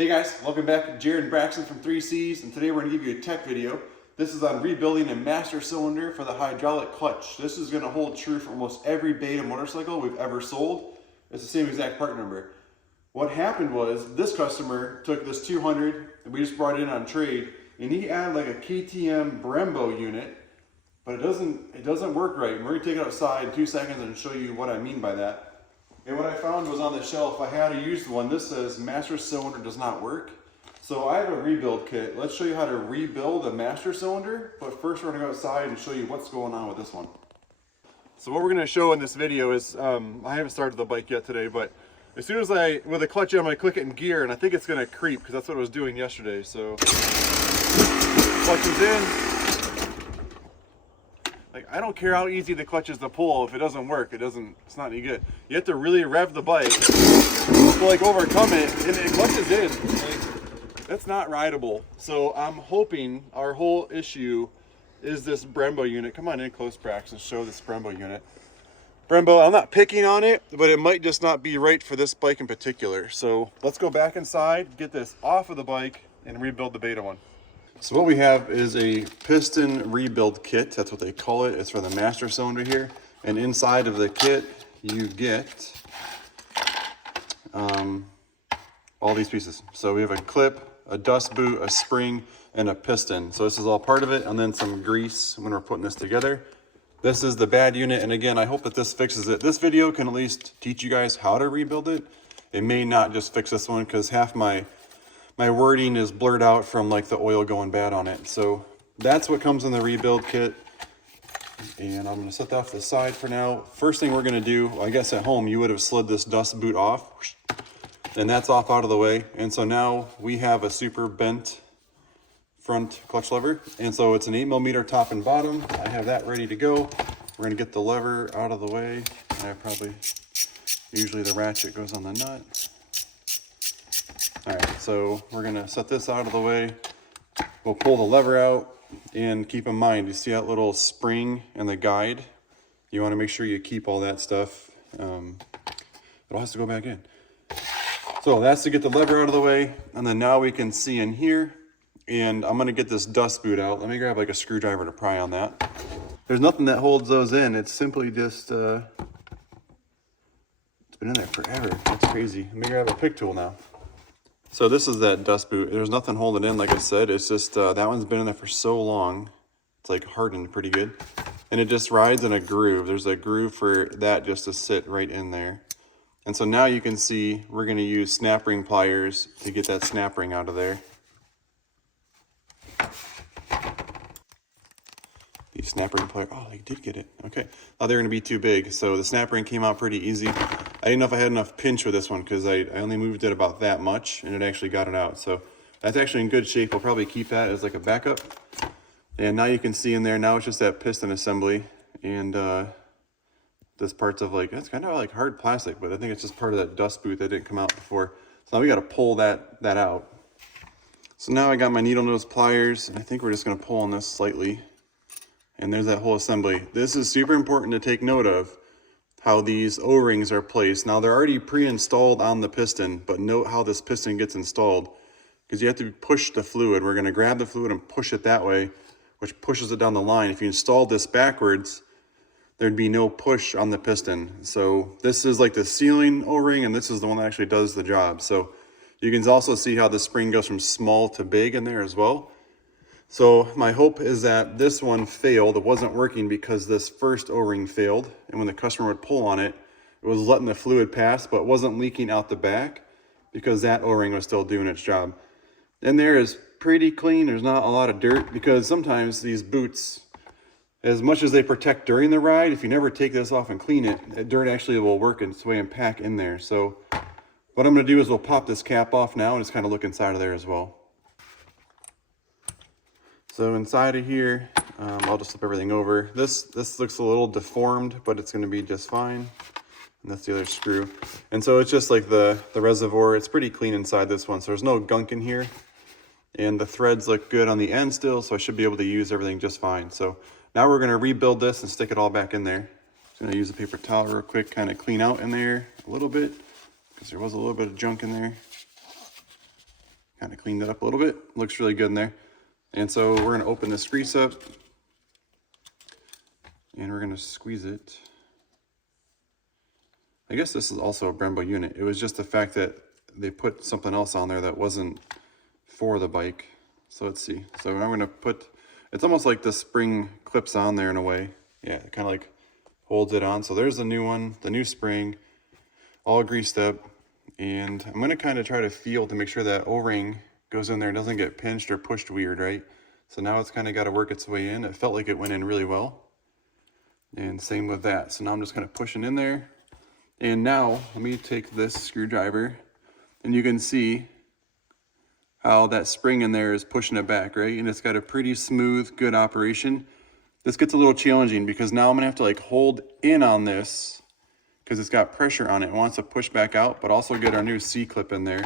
Hey guys, welcome back. Jared and Braxton from 3Cs, and today we're going to give you a tech video. This is on rebuilding a master cylinder for the hydraulic clutch. This is going to hold true for almost every beta motorcycle we've ever sold. It's the same exact part number. What happened was this customer took this 200 that we just brought in on trade, and he added like a KTM Brembo unit, but it doesn't work right. And we're going to take it outside in 2 seconds and show you what I mean by that. And what I found was on the shelf, I had a used one. This says master cylinder does not work. So I have a rebuild kit. Let's show you how to rebuild a master cylinder. But first we're gonna go outside and show you what's going on with this one. So what we're gonna show in this video is, I haven't started the bike yet today, but as soon as with the clutch in, I'm gonna click it in gear, and I think it's gonna creep because that's what it was doing yesterday. So clutch is in. Like, I don't care how easy the clutch is to pull. If it doesn't work, it's not any good. You have to really rev the bike to like overcome it, and the clutch is in. Like, that's not rideable. So I'm hoping our whole issue is this Brembo unit. Come on in close, Brax, and show this Brembo unit. Brembo, I'm not picking on it, but it might just not be right for this bike in particular. So let's go back inside, get this off of the bike, and rebuild the beta one. So what we have is a piston rebuild kit. That's what they call it. It's for the master cylinder here. And inside of the kit, you get all these pieces. So we have a clip, a dust boot, a spring, and a piston. So this is all part of it, and then some grease when we're putting this together. This is the bad unit, and again, I hope that this fixes it. This video can at least teach you guys how to rebuild it. It may not just fix this one, because half my wording is blurred out from like the oil going bad on it. So that's what comes in the rebuild kit. And I'm gonna set that off to the side for now. First thing we're gonna do, well, I guess at home, you would have slid this dust boot off, and that's off out of the way. And so now we have a super bent front clutch lever. And so it's an 8mm top and bottom. I have that ready to go. We're gonna get the lever out of the way. Usually the ratchet goes on the nut. All right, so we're gonna set this out of the way. We'll pull the lever out, and keep in mind, you see that little spring and the guide? You wanna make sure you keep all that stuff. It all has to go back in. So that's to get the lever out of the way, and then now we can see in here, and I'm gonna get this dust boot out. Let me grab like a screwdriver to pry on that. There's nothing that holds those in. It's simply just, it's been in there forever. That's crazy. Let me grab a pick tool now. So this is that dust boot. There's nothing holding in, like I said. It's just, that one's been in there for so long. It's like hardened pretty good. And it just rides in a groove. There's a groove for that just to sit right in there. And so now you can see we're gonna use snap ring pliers to get that snap ring out of there. These snap ring pliers, oh, they did get it, okay. Oh, they're gonna be too big. So the snap ring came out pretty easy. I didn't know if I had enough pinch with this one because I only moved it about that much, and it actually got it out. So that's actually in good shape. We'll probably keep that as like a backup. And now you can see in there, now it's just that piston assembly. And this part's of like, it's kind of like hard plastic, but I think it's just part of that dust boot that didn't come out before. So now we gotta pull that out. So now I got my needle nose pliers, and I think we're just gonna pull on this slightly. And there's that whole assembly. This is super important to take note of, how these O-rings are placed. Now they're already pre-installed on the piston, but note how this piston gets installed, because you have to push the fluid. We're gonna grab the fluid and push it that way, which pushes it down the line. If you installed this backwards, there'd be no push on the piston. So this is like the sealing O-ring, and this is the one that actually does the job. So you can also see how the spring goes from small to big in there as well. So my hope is that this one failed. It wasn't working because this first O-ring failed. And when the customer would pull on it, it was letting the fluid pass, but it wasn't leaking out the back because that O-ring was still doing its job. And there is pretty clean. There's not a lot of dirt, because sometimes these boots, as much as they protect during the ride, if you never take this off and clean it, dirt actually will work its way and pack in there. So what I'm gonna do is we'll pop this cap off now and just kind of look inside of there as well. So inside of here, I'll just flip everything over. This looks a little deformed, but it's gonna be just fine. And that's the other screw. And so it's just like the reservoir. It's pretty clean inside this one, so there's no gunk in here. And the threads look good on the end still, so I should be able to use everything just fine. So now we're gonna rebuild this and stick it all back in there. Just gonna use a paper towel real quick, kind of clean out in there a little bit, because there was a little bit of junk in there. Kind of cleaned it up a little bit. Looks really good in there. And so we're going to open this grease up and we're going to squeeze it. I guess this is also a Brembo unit. It was just the fact that they put something else on there that wasn't for the bike. So let's see. So now we're going to put, it's almost like the spring clips on there in a way. Yeah, it kind of like holds it on. So there's the new one, the new spring, all greased up. And I'm going to kind of try to feel to make sure that O-ring goes in there and doesn't get pinched or pushed weird, right? So now it's kind of got to work its way in. It felt like it went in really well. And same with that. So now I'm just kind of pushing in there. And now let me take this screwdriver and you can see how that spring in there is pushing it back, right? And it's got a pretty smooth, good operation. This gets a little challenging because now I'm gonna have to like hold in on this because it's got pressure on it. It wants to push back out, but also get our new C-clip in there.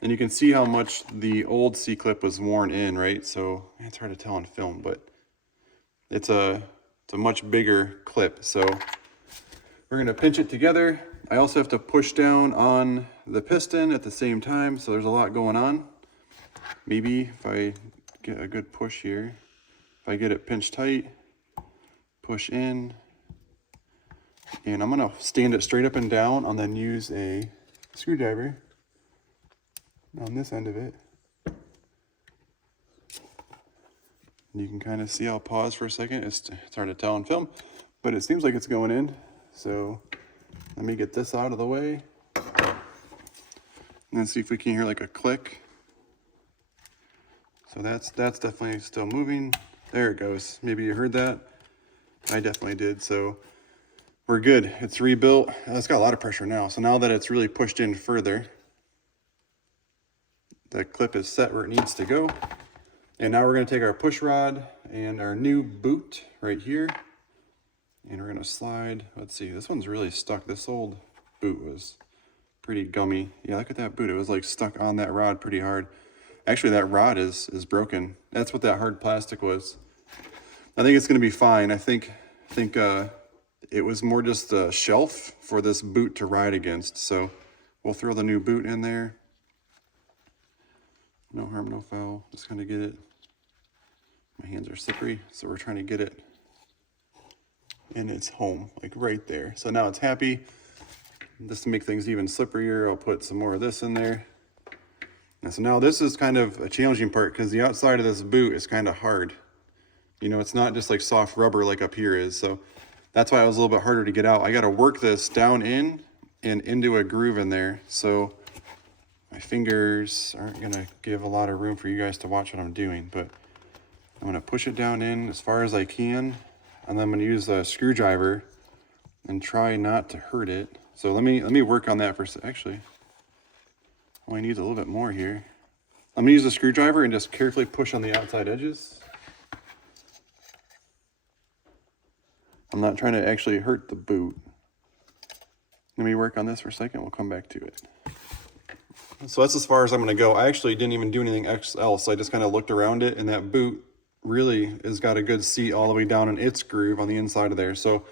And you can see how much the old C-clip was worn in, right? So it's hard to tell on film, but it's a much bigger clip. So we're gonna pinch it together. I also have to push down on the piston at the same time, so there's a lot going on. Maybe if I get a good push here, if I get it pinched tight, push in, and I'm gonna stand it straight up and down and then use a screwdriver on this end of it. You can kind of see, I'll pause for a second. It's hard to tell on film, but it seems like it's going in. So let me get this out of the way. And then see if we can hear like a click. So that's definitely still moving. There it goes. Maybe you heard that. I definitely did. So we're good. It's rebuilt. It's got a lot of pressure now. So now that it's really pushed in further, the clip is set where it needs to go. And now we're going to take our push rod and our new boot right here. And we're going to slide. Let's see. This one's really stuck. This old boot was pretty gummy. Yeah, look at that boot. It was like stuck on that rod pretty hard. Actually, that rod is broken. That's what that hard plastic was. I think it's going to be fine. I think it was more just a shelf for this boot to ride against. So we'll throw the new boot in there. No harm, no foul. Just kind of get it. My hands are slippery, so we're trying to get it in its home, like right there. So now it's happy. Just to make things even slipperier, I'll put some more of this in there. And so now this is kind of a challenging part because the outside of this boot is kind of hard. You know, it's not just like soft rubber like up here is. So that's why it was a little bit harder to get out. I got to work this down in and into a groove in there. So my fingers aren't going to give a lot of room for you guys to watch what I'm doing, but I'm going to push it down in as far as I can. And then I'm going to use a screwdriver and try not to hurt it. So let me work on that for a second. Actually, only needs a little bit more here. I'm going to use a screwdriver and just carefully push on the outside edges. I'm not trying to actually hurt the boot. Let me work on this for a second. We'll come back to it. So that's as far as I'm going to go. I actually didn't even do anything else. I just kind of looked around it, and that boot really has got a good seat all the way down in its groove on the inside of there. So I'm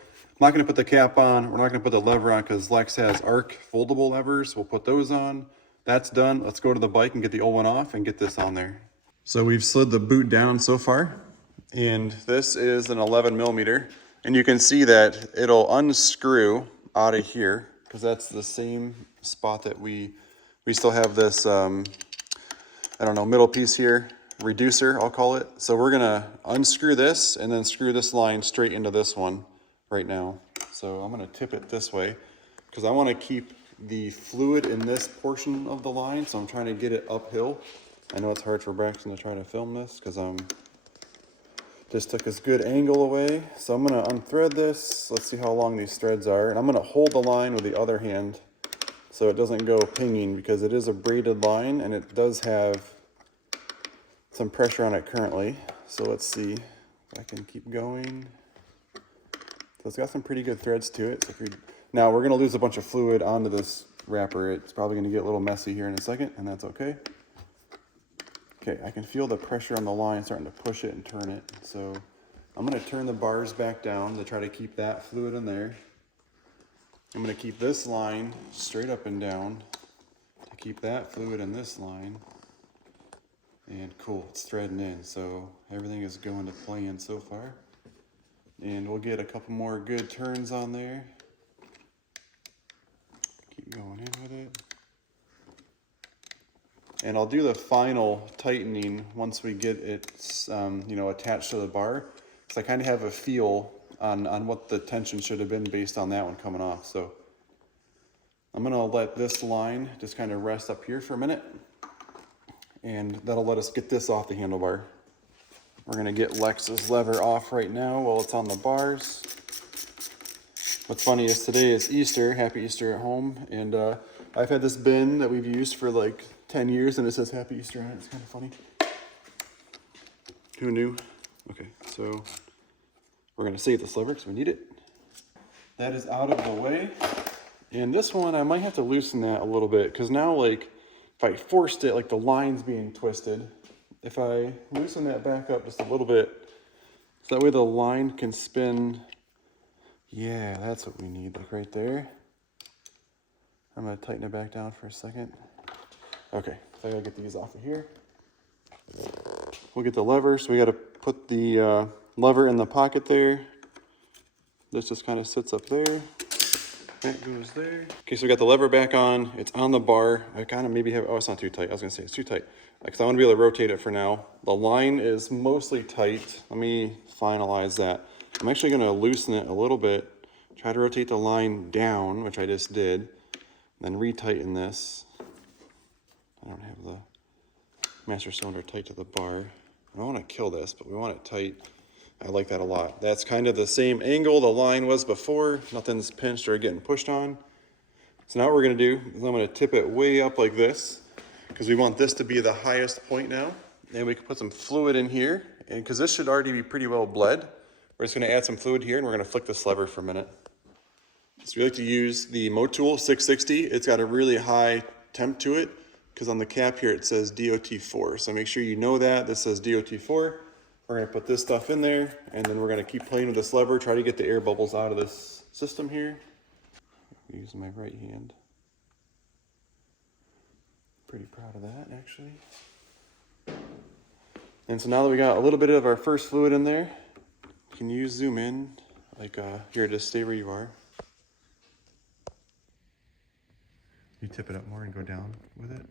not going to put the cap on. We're not going to put the lever on because Lex has arc foldable levers. We'll put those on. That's done. Let's go to the bike and get the old one off and get this on there. So we've slid the boot down so far, and this is an 11 millimeter. And you can see that it'll unscrew out of here because that's the same spot that we still have this, I don't know, middle piece here, reducer, I'll call it. So we're gonna unscrew this and then screw this line straight into this one right now. So I'm gonna tip it this way because I wanna keep the fluid in this portion of the line. So I'm trying to get it uphill. I know it's hard for Braxton to try to film this because just took this good angle away. So I'm gonna unthread this. Let's see how long these threads are. And I'm gonna hold the line with the other hand so it doesn't go pinging because it is a braided line and it does have some pressure on it currently. So let's see if I can keep going. So it's got some pretty good threads to it. So now we're gonna lose a bunch of fluid onto this wrapper. It's probably gonna get a little messy here in a second, and that's okay. Okay, I can feel the pressure on the line starting to push it and turn it. So I'm gonna turn the bars back down to try to keep that fluid in there. I'm gonna keep this line straight up and down to keep that fluid in this line. And cool, it's threading in, so everything is going to plan so far. And we'll get a couple more good turns on there. Keep going in with it. And I'll do the final tightening once we get it, you know, attached to the bar. Because I kind of have a feel on what the tension should have been based on that one coming off. So I'm gonna let this line just kind of rest up here for a minute. And that'll let us get this off the handlebar. We're gonna get Lex's lever off right now while it's on the bars. What's funny is today is Easter, happy Easter at home. And I've had this bin that we've used for like 10 years and it says happy Easter on it. It's kind of funny. Who knew? Okay, so we're gonna save this lever because we need it. That is out of the way. And this one, I might have to loosen that a little bit because now like, if I forced it, like the line's being twisted. If I loosen that back up just a little bit, so that way the line can spin. Yeah, that's what we need, like right there. I'm gonna tighten it back down for a second. Okay, so I gotta get these off of here. We'll get the lever, so we gotta put the lever in the pocket there. This just kind of sits up there. That goes there. Okay, so we got the lever back on. It's on the bar. I kind of maybe have, oh, it's not too tight. I was gonna say it's too tight. Because I want to be able to rotate it for now. The line is mostly tight. Let me finalize that. I'm actually gonna loosen it a little bit. Try to rotate the line down, which I just did. Then retighten this. I don't have the master cylinder tight to the bar. I don't want to kill this, but we want it tight. I like that a lot. That's kind of the same angle the line was before. Nothing's pinched or getting pushed on. So now what we're gonna do is I'm gonna tip it way up like this because we want this to be the highest point now. And we can put some fluid in here. And because this should already be pretty well bled, we're just gonna add some fluid here and we're gonna flick this lever for a minute. So we like to use the Motul 660. It's got a really high temp to it because on the cap here it says DOT4. So make sure you know that. This says DOT4. We're gonna put this stuff in there and then we're gonna keep playing with this lever, try to get the air bubbles out of this system here. I'm using my right hand. Pretty proud of that actually. And so now that we got a little bit of our first fluid in there, can you zoom in? Like here, just stay where you are. You tip it up more and go down with it.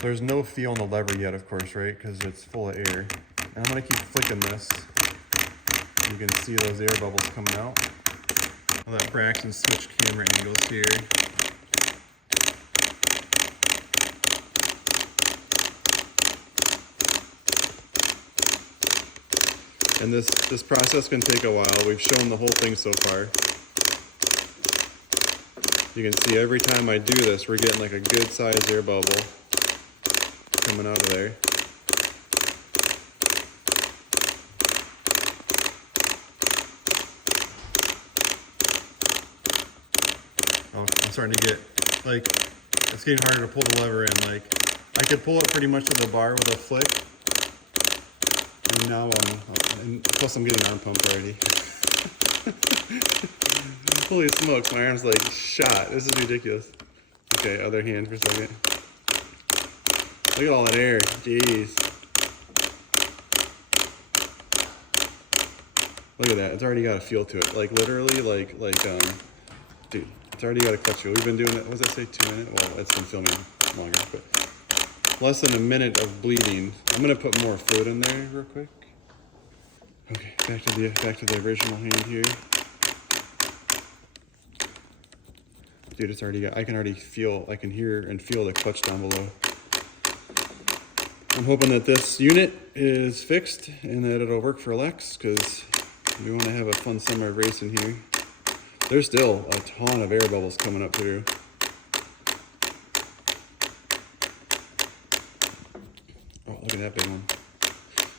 There's no feel on the lever yet, of course, right? Because it's full of air. And I'm gonna keep flicking this. You can see those air bubbles coming out. I'll let Braxton switch camera angles here. And this process can take a while. We've shown the whole thing so far. You can see every time I do this, we're getting like a good sized air bubble coming out of there. Oh, I'm starting to get, like, it's getting harder to pull the lever in. Like, I could pull it pretty much to the bar with a flick. And now and plus I'm getting arm pumped already. Holy smokes, my arm's like shot. This is ridiculous. Okay, other hand for a second. Look at all that air, jeez. Look at that, it's already got a feel to it. Like literally, dude, it's already got a clutch feel. We've been doing it, what does that say, 2 minutes? Well, it's been filming longer, but less than a minute of bleeding. I'm gonna put more fluid in there real quick. Okay, back to the original hand here. Dude, it's already got, I can hear and feel the clutch down below. I'm hoping that this unit is fixed and that it'll work for Lex because we want to have a fun summer of racing here. There's still a ton of air bubbles coming up through. Oh, look at that big one.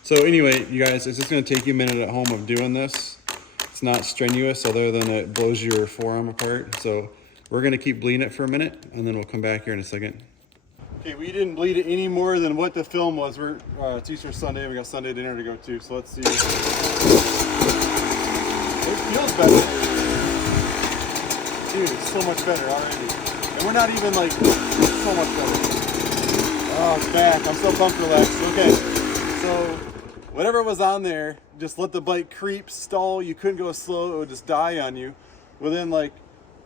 So anyway, you guys, it's just going to take you a minute at home of doing this. It's not strenuous other than it blows your forearm apart. So we're going to keep bleeding it for a minute and then we'll come back here in a second. Okay, we didn't bleed it any more than what the film was. It's Easter Sunday. We got Sunday dinner to go to, so let's see. It feels better. Dude, it's so much better already. And we're not even like, so much better. Oh, it's back. I'm so pumped, relaxed. Okay, so whatever was on there, just let the bike creep, stall. You couldn't go slow, it would just die on you. Within like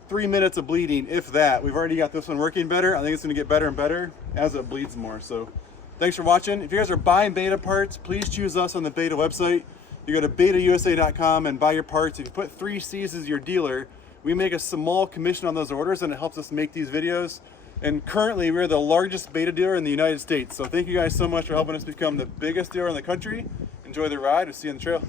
3 minutes of bleeding, if that. We've already got this one working better. I think it's gonna get better and better as it bleeds more. So thanks for watching. If you guys are buying Beta parts, please choose us on the Beta website. You go to betausa.com and buy your parts. If you put 3Cs as your dealer, we make a small commission on those orders and it helps us make these videos. And currently we're the largest Beta dealer in the United States. So thank you guys so much for helping us become the biggest dealer in the country. Enjoy the ride. We'll see you on the trail.